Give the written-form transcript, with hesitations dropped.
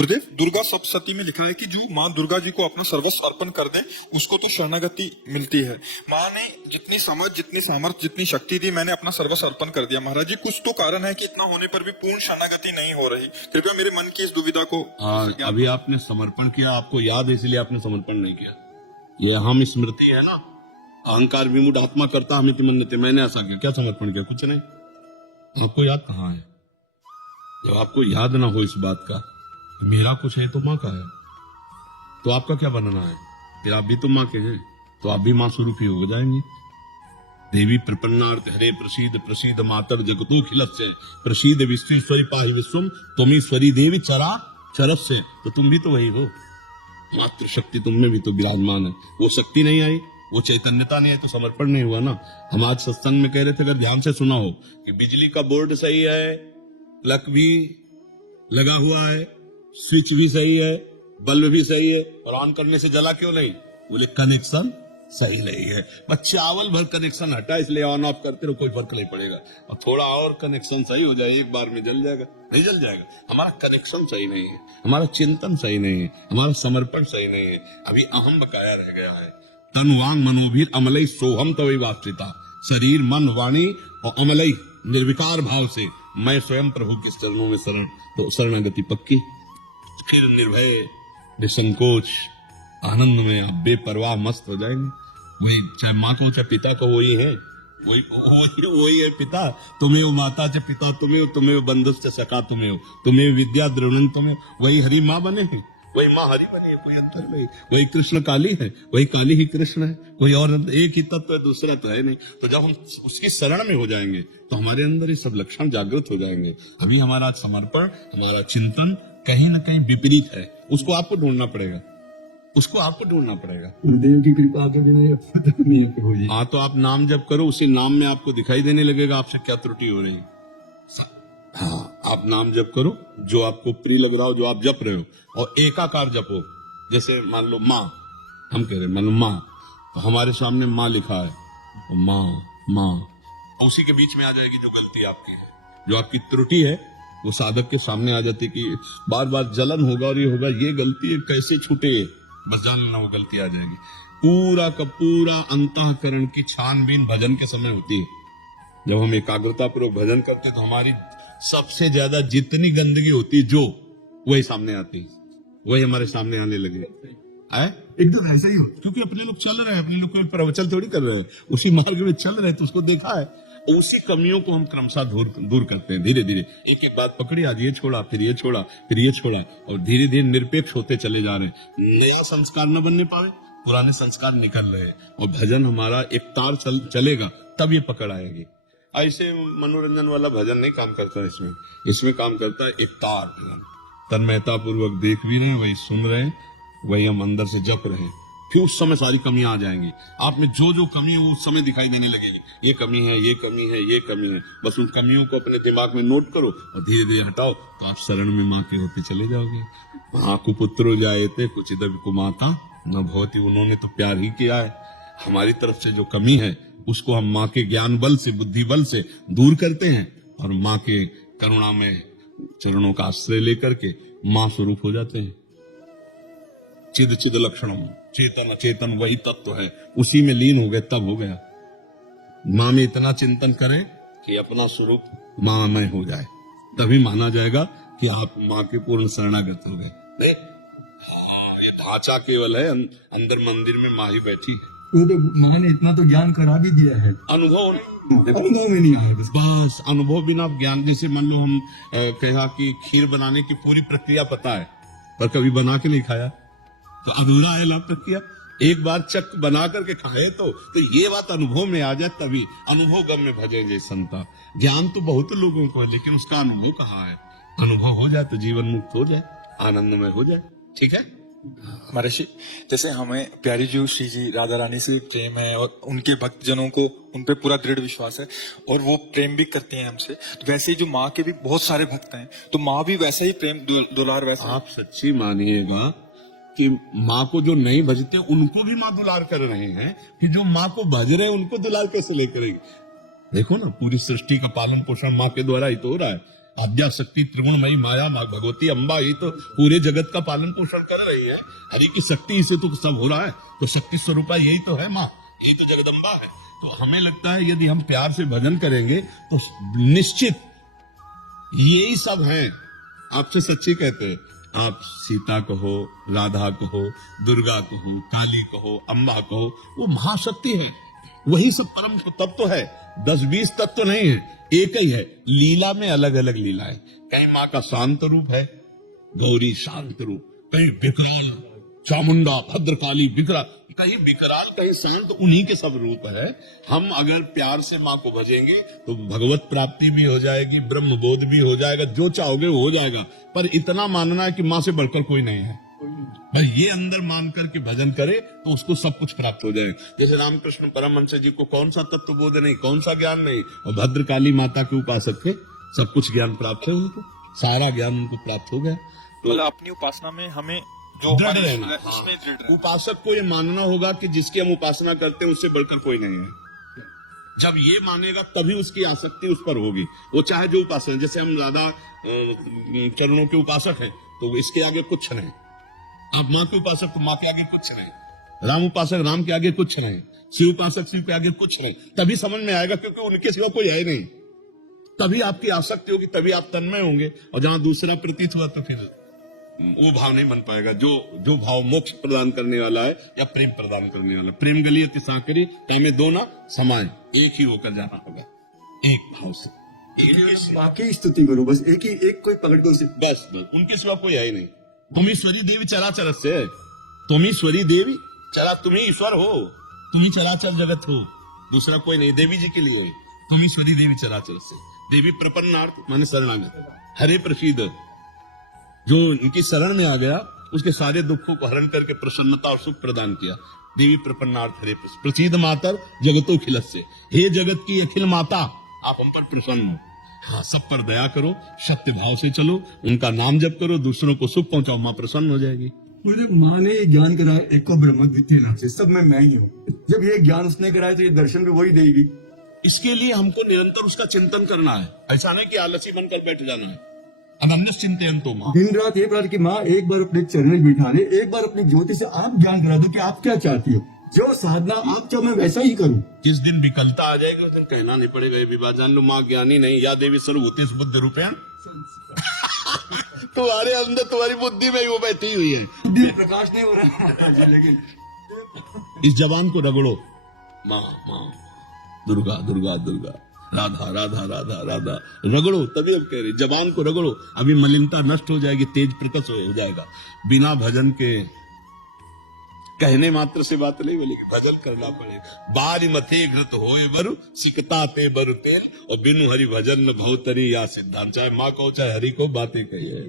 गुरुदेव, दुर्गा सप्तशती में लिखा है कि जो माँ दुर्गा जी को अपना सर्वस्व अर्पण कर दें उसको तो शरणागति मिलती है। माँ ने जितनी समझ, जितनी सामर्थ्य, जितनी शक्ति दी, मैंने अपना सर्वस्व अर्पण कर दिया। महाराज जी, कुछ तो कारण है कि इतना होने पर भी पूर्ण शरणागति नहीं हो रही। कृपया मेरे मन की इस दुविधा को। अभी आपने समर्पण किया, आपको याद है इसलिए आपने समर्पण नहीं किया। ये अहम स्मृति है ना, अहंकार विमूढ़ आत्मा करता हमें मन्नते, मैंने ऐसा किया, क्या समर्पण किया? कुछ नहीं। आपको याद कहाँ है? जब आपको याद ना हो इस बात का, मेरा कुछ है तो माँ का है, तो आपका क्या बनना है? फिर आप भी तो माँ के हैं, तो आप भी माँ स्वरूप ही हो जाएंगे। देवी प्रपन्नार्थ हरे प्रसीद प्रसीद मातर जगतो खिलस्य प्रसीद विश्वेश्वरी पाहि विश्वम तुमीश्वरी देवी चरा चरस्य, तो तुम भी तो वही हो। मातृ शक्ति तुम में भी तो विराजमान है। वो शक्ति नहीं आई, वो चैतन्यता नहीं आई, तो समर्पण नहीं हुआ ना। हम आज सत्संग में कह रहे थे, अगर ध्यान से सुना हो, कि बिजली का बोर्ड सही है, प्लग भी लगा हुआ है, स्विच भी सही है, बल्ब भी सही है, और ऑन करने से जला क्यों नहीं? बोले कनेक्शन सही नहीं है। बस चावल भर कनेक्शन हटा, इसलिए ऑन ऑफ करते रहो, कोई फर्क नहीं पड़ेगा। और थोड़ा और कनेक्शन सही हो जाए, एक बार में जल जाएगा? नहीं जल जाएगा। हमारा कनेक्शन सही नहीं है, हमारा चिंतन सही नहीं है, हमारा समर्पण सही नहीं है। अभी अहम बकाया रह गया है। तन वांग मनोभीर अमलई सोहम तवै वाप्सिता, शरीर मन वाणी और अमलई निर्विकार भाव से मैं स्वयं प्रभु के चरणों में शरण, तो शरणागति पक्की। फिर निर्भय, निसंकोच, आनंद में आप बेपरवाह मस्त हो जाएंगे। वही, चाहे माँ को चाहे पिता को, वही है, वही है पिता। तुम्हें वो माता च पिता तुम्हें वो बंधुश्च सखा तुम्हें, तुम्हें विद्या द्रोणन तुम्हें, वही हरि माँ बने हैं, वही माँ हरि बने है, कोई अंतर नहीं। वही कृष्ण काली है, वही काली ही कृष्ण है, कोई और एक ही तत्व है, दूसरा तो है नहीं। तो जब हम उसकी शरण में हो जाएंगे तो हमारे अंदर ये सब लक्षण जागृत हो जाएंगे। अभी हमारा समर्पण, हमारा चिंतन कहीं ना कहीं विपरीत है, उसको आपको ढूंढना पड़ेगा, उसको आपको ढूंढना पड़ेगा। देव की कृपा के बिना। हाँ, तो आप नाम जप करो, उसी नाम में आपको दिखाई देने लगेगा आपसे क्या त्रुटि हो रही है। हाँ, आप नाम जप करो, जो आपको प्रिय लग रहा हो, जो आप जप रहे हो, और एकाकार जपो। जैसे मान लो माँ, हम कह रहे मान लो माँ, तो हमारे सामने माँ लिखा है, तो माँ माँ, उसी के बीच में आ जाएगी जो गलती आपकी है, जो आपकी त्रुटि है, वो साधक के सामने आ जाती कि बार बार जलन होगा और ये होगा, ये गलती है, कैसे छूटे, बस जान लेना वो गलती आ जाएगी। पूरा का पूरा अंतःकरण की छानबीन भजन के समय होती है। जब हम एकाग्रता पूर्वक भजन करते तो हमारी सबसे ज्यादा जितनी गंदगी होती है, जो वही सामने आती है, वही हमारे सामने आने लगे। एकदम ऐसा ही हो, क्योंकि अपने लोग चल रहे हैं, अपने लोग कोई प्रवचन थोड़ी कर रहे हैं, उसी मार्ग में चल रहे हैं, तो उसको देखा है, उसी कमियों को हम क्रमशः दूर करते हैं। धीरे धीरे एक एक बात पकड़ी, आज ये छोड़ा, फिर ये छोड़ा, फिर ये छोड़ा, और धीरे धीरे निरपेक्ष होते चले जा रहे हैं। नया संस्कार न बनने पावे, पुराने संस्कार निकल रहे हैं, और भजन हमारा एक तार चलेगा, तब ये पकड़ आएगी। ऐसे मनोरंजन वाला भजन नहीं काम करता, इसमें काम करता है एक तार भजन। तन्मयता पूर्वक देख भी रहे हैं, वही सुन रहे हैं, वही हम अंदर से जप रहे हैं। फिर उस समय सारी कमियां आ जाएंगी। आप में जो जो कमी है वो उस समय दिखाई देने लगेगी। ये कमी है, ये कमी है, ये कमी है। बस उन कमियों को अपने दिमाग में नोट करो और धीरे धीरे हटाओ, तो आप शरण में माँ के होते चले जाओगे। माँ को पुत्रो जायते कुछ इधर को माता न भवती, उन्होंने तो प्यार ही किया है। हमारी तरफ से जो कमी है उसको हम माँ के ज्ञान बल से, बुद्धि बल से दूर करते हैं, और माँ के करुणा में चरणों का आश्रय लेकर के माँ स्वरूप हो जाते हैं। चिद चिद लक्षणम, चेतन अचेतन वही तत्व है, उसी में लीन हो गए, तब हो गया। माँ में इतना चिंतन करें कि अपना स्वरूप माँ में हो जाए, तभी माना जाएगा कि आप माँ के पूर्ण शरणागत हो गए। नहीं, हाँ, ये ढांचा केवल है, अंदर मंदिर में माँ ही बैठी है। वो तो माँ ने इतना तो ज्ञान करा भी दिया है, अनुभव में नहीं आया। बस अनुभव बिना ज्ञान। जैसे मान लो हम कहा कि खीर बनाने की पूरी प्रक्रिया पता है, पर कभी बना के नहीं खाया, तो अधूरा है लाभ प्रक्रिया। एक बार चक बना करके खाए तो ये बात अनुभव में आ जाए, तभी अनुभव गम में भजे जय संता। ज्ञान तो बहुत लोगों को है, लेकिन उसका अनुभव कहाँ है? अनुभव हो जाए तो जीवन मुक्त हो जाए, आनंदमय हो जाए। ठीक है महर्षि, जैसे हमें प्यारी जी श्री जी राधा रानी से प्रेम है और उनके भक्तजनों को उन पे पूरा दृढ़ विश्वास है, और वो प्रेम भी करती हैं हमसे, तो वैसे ही जो माँ के भी बहुत सारे भक्त हैं, तो माँ भी वैसे ही प्रेम दुलार वैसा। आप सच्ची मानिएगा कि माँ को जो नहीं भजते उनको भी माँ दुलार कर रहे हैं, कि जो माँ को भज रहे हैं उनको दुलार कैसे ले करेंगे? देखो ना, पूरी सृष्टि का पालन पोषण माँ के द्वारा ही तो हो रहा है। आद्या शक्ति त्रिगुणमयी माया माँ भगवती अम्बा ही तो पूरे जगत का पालन पोषण कर रही है। हरि की शक्ति से तो सब हो रहा है, तो शक्ति स्वरूपा यही तो है माँ, यही तो जगदम्बा है। तो हमें लगता है यदि हम प्यार से भजन करेंगे तो निश्चित यही सब हैं। आपसे सच्ची कहते हैं, आप सीता कहो, राधा कहो, दुर्गा कहो, काली कहो, अम्बा कहो, वो महाशक्ति है, वही सब परम तत्व है। 10-20 तत्व नहीं है, एक ही है। लीला में अलग अलग लीला है। कहीं माँ का शांत रूप है, गौरी शांत रूप, कहीं विकराल चामुंडा भद्रकाली विकराल, कहीं विकराल कहीं शांत, उन्हीं के सब रूप है। हम अगर प्यार से माँ को भजेंगे तो भगवत प्राप्ति भी हो जाएगी, ब्रह्म बोध भी हो जाएगा, जो चाहोगे वो हो जाएगा। पर इतना मानना है कि माँ से बढ़कर कोई नहीं है, भाई ये अंदर मान करके भजन करे तो उसको सब कुछ प्राप्त हो जाए। जैसे रामकृष्ण परमहंस जी को कौन सा तत्व बोध नहीं, कौन सा ज्ञान नहीं, और भद्रकाली माता के उपासक थे, सब कुछ ज्ञान प्राप्त है उनको, सारा ज्ञान उनको प्राप्त हो गया। तो मतलब अपनी उपासना में हमें जो दृढ़ हमारे रहना, उसमें दृढ़ रहना। उपासक को ये मानना होगा कि जिसकी हम उपासना करते हैं उससे बढ़कर कोई नहीं है। जब ये मानेगा तभी उसकी आसक्ति उस पर होगी, वो चाहे जो उपासना। जैसे हम राधा चरणों के उपासक हैं तो इसके आगे कुछ नहीं, आप माँ के उपासक तो माँ के आगे कुछ नहीं, राम उपासक राम के आगे कुछ नहीं, शिव उपासक शिव के आगे कुछ नहीं। तभी समझ में आएगा, क्योंकि उनके सिवा कोई है नहीं। तभी आपकी आसक्ति होगी, तभी आप तन्मय होंगे। और जहां दूसरा प्रतीत हुआ तो फिर वो भाव नहीं बन पाएगा, जो भाव मोक्ष प्रदान करने वाला है या प्रेम प्रदान करने वाला। प्रेम गली अति साकरी तामे दो ना समाए, एक ही होकर जाना होगा, एक भाव से। माँ की स्तुति करो, बस एक कोई पकड़ दो, बस उनके सिवा कोई है ही नहीं। तुम ईश्वरी देवी चराचर से, तुम ईश्वरी देवी चरा, तुम ही ईश्वर हो, तुम ही चराचर जगत हो, दूसरा कोई नहीं। देवी जी के लिए तुम ईश्वरी देवी चराचर से। देवी प्रपन्नार्थ माने शरणागत, हरे प्रसीद, जो इनकी शरण में आ गया उसके सारे दुखों को हरण करके प्रसन्नता और सुख प्रदान किया। देवी प्रपन्नार्थ हरे प्रसीद मातर जगतो खिलत से, हे जगत की अखिल माता आप हम पर प्रसन्न हो, हाँ सब पर दया करो, सत्य भाव से चलो, उनका नाम जप करो, दूसरों को सुख पहुंचाओ, माँ प्रसन्न हो जाएगी। मुझे माँ ने ये ज्ञान कराया, एक को ब्रह्म द्वितीय नाम से, सब में मैं ही हूँ। जब ये ज्ञान उसने कराया तो ये दर्शन भी वही देगी। इसके लिए हमको निरंतर उसका चिंतन करना है, ऐसा नहीं कि आलसी बनकर बैठ जाना है। अनन्य चिंतयन्तो माँ, दिन रात ये प्रार्थना कि माँ एक बार अपने चरण में बिठा ले, एक बार अपनी ज्योति से आप ज्ञान करा दो कि आप क्या चाहती हो, जो साधना आप चाहो मैं वैसा ही करूँ। जिस दिन विकलता आ जाएगी उस दिन कहना नहीं पड़ेगा ये विवाद जान लो माँ ज्ञानी नहीं, या देवी सर्वभूतेषु बुद्ध रूपेण तुम्हारे अंदर तुम्हारी बुद्धि में ही वो बैठी हुई है, प्रकाश नहीं हो रहा लेकिन इस जबान को रगड़ो, माँ माँ दुर्गा दुर्गा दुर्गा, राधा राधा राधा राधा, रगड़ो, तभी अब कह रहे जबान को रगड़ो, अभी मलिनता नष्ट हो जाएगी, तेज प्रकट हो जाएगा। बिना भजन के कहने मात्र से बात नहीं बोलेगी, भजन करना पड़ेगा। बारी मथे घृत होए बरु सिकता ते बरु तेल, और बिनु हरि भजन न भवतरी या सिद्धांत। चाहे माँ को चाहे हरि को बातें कही है।